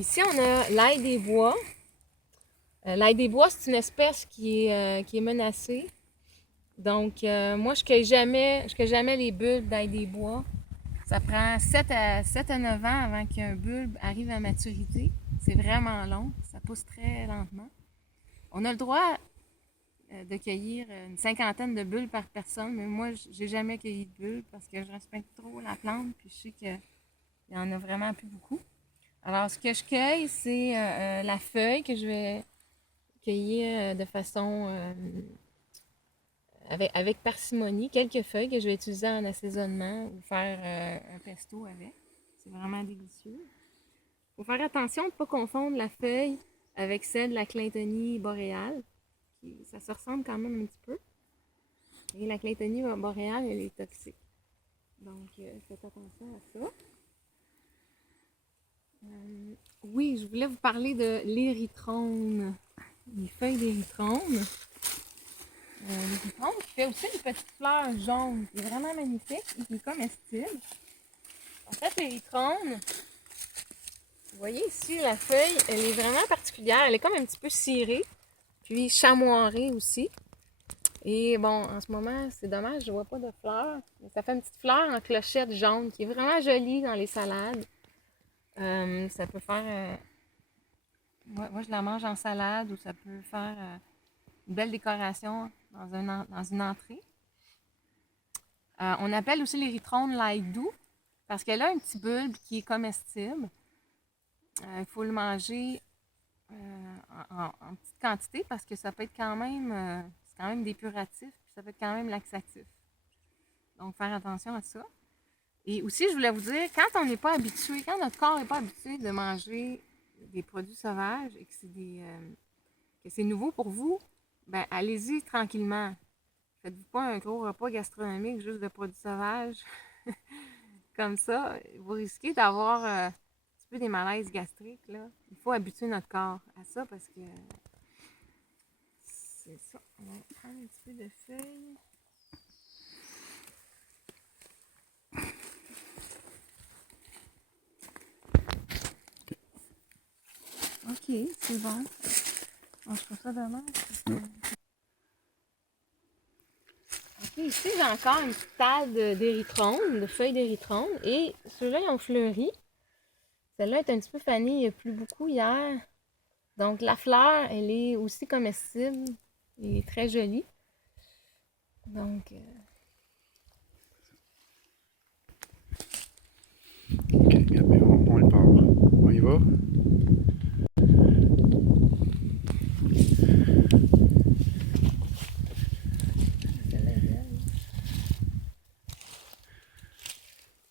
Ici, on a l'ail des bois. L'ail des bois, c'est une espèce qui est menacée. Donc, moi, je cueille jamais les bulbes d'ail des bois. Ça prend 7 à 9 ans avant qu'un bulbe arrive à maturité. C'est vraiment long. Ça pousse très lentement. On a le droit de cueillir une cinquantaine de bulbes par personne, mais moi, j'ai jamais cueilli de bulbes parce que je respecte trop la plante, puis je sais qu'il y en a vraiment plus beaucoup. Alors, ce que je cueille, c'est la feuille que je vais cueillir de façon avec parcimonie, quelques feuilles que je vais utiliser en assaisonnement ou faire un pesto avec. C'est vraiment délicieux. Il faut faire attention de ne pas confondre la feuille avec celle de la Claytonie boréale. Ça se ressemble quand même un petit peu. Et la Claytonie boréale, elle est toxique. Donc, faites attention à ça. Oui, je voulais vous parler de l'érythrone. Les feuilles d'érythrone. L'érythrone qui fait aussi des petites fleurs jaunes, qui est vraiment magnifique et qui est comestible. En fait, l'érythrone, vous voyez ici, la feuille, elle est vraiment particulière. Elle est comme un petit peu cirée, puis chamoirée aussi. Et bon, en ce moment, c'est dommage, je vois pas de fleurs. Mais ça fait une petite fleur en clochette jaune qui est vraiment jolie dans les salades. Ça peut faire... moi, je la mange en salade ou ça peut faire une belle décoration dans une entrée. On appelle aussi l'érythrone l'ail doux parce qu'elle a un petit bulbe qui est comestible. Il faut le manger en petite quantité parce que ça peut être c'est quand même dépuratif, puis ça peut être quand même laxatif. Donc, faire attention à ça. Et aussi, je voulais vous dire, quand on n'est pas habitué, quand notre corps n'est pas habitué de manger des produits sauvages et que c'est nouveau pour vous, ben allez-y tranquillement. Faites-vous pas un gros repas gastronomique juste de produits sauvages. Comme ça, vous risquez d'avoir un petit peu des malaises gastriques, là. Il faut habituer notre corps à ça parce que c'est ça. On va prendre un petit peu de feuilles. Ok, c'est bon. On se fait ça demain. Ok, ici j'ai encore une petite talle d'érythrone, de feuilles d'érythrone, et ceux-là, ils ont fleuri. Celle-là est un petit peu fanée, il n'y a plus beaucoup hier. Donc la fleur, elle est aussi comestible et très jolie. Donc, Ok, on le part. On y va?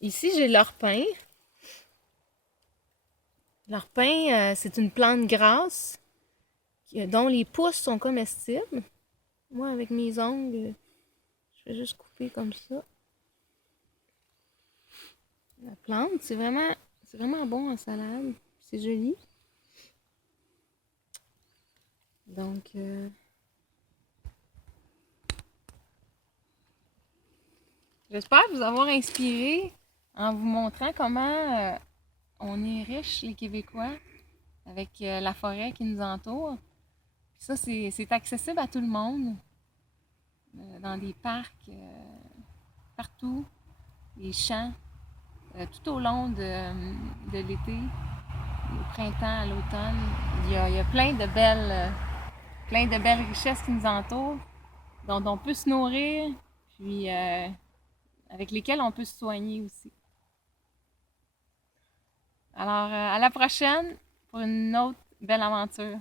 ici, j'ai l'orpin. L'orpin, c'est une plante grasse dont les pousses sont comestibles. Moi, avec mes ongles, je vais juste couper comme ça. La plante, c'est vraiment bon en salade. C'est joli. Donc, j'espère vous avoir inspiré en vous montrant comment on est riche, les Québécois, avec la forêt qui nous entoure. Puis ça, c'est accessible à tout le monde, dans des parcs, partout, des champs, tout au long de l'été, au printemps, à l'automne. Il y a plein de belles richesses qui nous entourent, dont on peut se nourrir, puis avec lesquelles on peut se soigner aussi. Alors, à la prochaine pour une autre belle aventure.